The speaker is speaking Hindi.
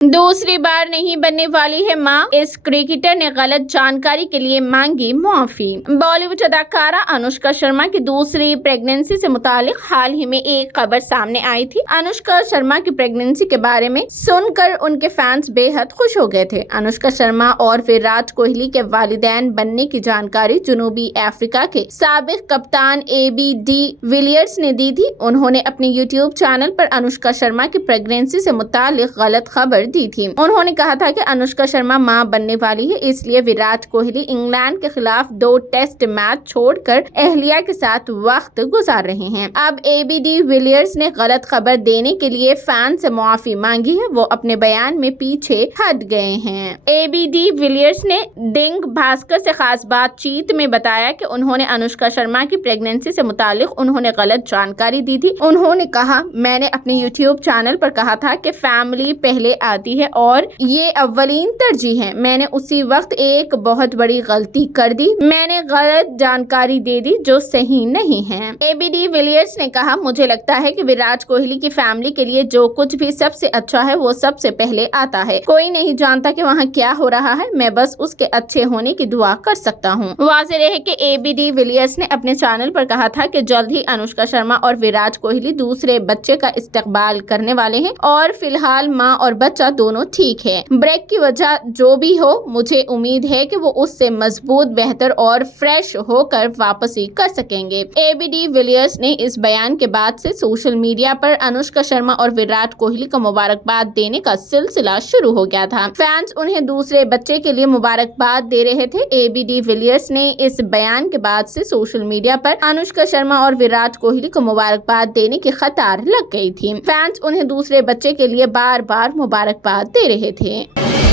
दूसरी बार नहीं बनने वाली है मां, इस क्रिकेटर ने गलत जानकारी के लिए मांगी माफी। बॉलीवुड अदाकारा अनुष्का शर्मा की दूसरी प्रेगनेंसी से मुतालिक हाल ही में एक खबर सामने आई थी। अनुष्का शर्मा की प्रेगनेंसी के बारे में सुनकर उनके फैंस बेहद खुश हो गए थे। अनुष्का शर्मा और विराट कोहली के वालिदैन बनने की जानकारी जनूबी अफ्रीका के साबिक कप्तान AB de विलियर्स ने दी थी। उन्होंने अपने यूट्यूब चैनल पर अनुष्का शर्मा की प्रेगनेंसी से मुतालिक गलत खबर दी थी। उन्होंने कहा था कि अनुष्का शर्मा मां बनने वाली है, इसलिए विराट कोहली इंग्लैंड के खिलाफ 2 टेस्ट मैच छोड़कर अहलिया के साथ वक्त गुजार रहे हैं। अब AB de विलियर्स ने गलत खबर देने के लिए फैन से मुआफी मांगी है। वो अपने बयान में पीछे हट गए हैं। AB de विलियर्स ने दैनिक भास्कर से खास बातचीत में बताया कि उन्होंने अनुष्का शर्मा की प्रेगनेंसी से मुतालिक उन्होंने गलत जानकारी दी थी। उन्होंने कहा, मैंने अपने यूट्यूब चैनल पर कहा था कि फैमिली पहले आती है और ये अव्वलीन तरजीह है। मैंने उसी वक्त एक बहुत बड़ी गलती कर दी, मैंने गलत जानकारी दे दी जो सही नहीं है। AB de विलियर्स ने कहा, मुझे लगता है कि विराट कोहली की फैमिली के लिए जो कुछ भी सबसे अच्छा है वो सबसे पहले आता है। कोई नहीं जानता कि वहाँ क्या हो रहा है, मैं बस उसके अच्छे होने की दुआ कर सकता हूँ। वाज़ेह रहे कि AB de विलियर्स ने अपने चैनल पर कहा था कि जल्द ही अनुष्का शर्मा और विराट कोहली दूसरे बच्चे का इस्तकबाल करने वाले हैं और फिलहाल माँ और बच्चा दोनों ठीक है। ब्रेक की वजह जो भी हो, मुझे उम्मीद है कि वो उससे मजबूत, बेहतर और फ्रेश होकर वापसी कर सकेंगे। AB de विलियर्स ने इस बयान के बाद से सोशल मीडिया पर अनुष्का शर्मा और विराट कोहली को मुबारकबाद देने का सिलसिला शुरू हो गया था। फैंस उन्हें दूसरे बच्चे के लिए मुबारकबाद दे रहे थे। AB de विलियर्स ने इस बयान के बाद से सोशल मीडिया पर अनुष्का शर्मा और विराट कोहली को मुबारकबाद देने की कतार लग गई थी। फैंस उन्हें दूसरे बच्चे के लिए बार बार मुबारकबाद दे रहे थे।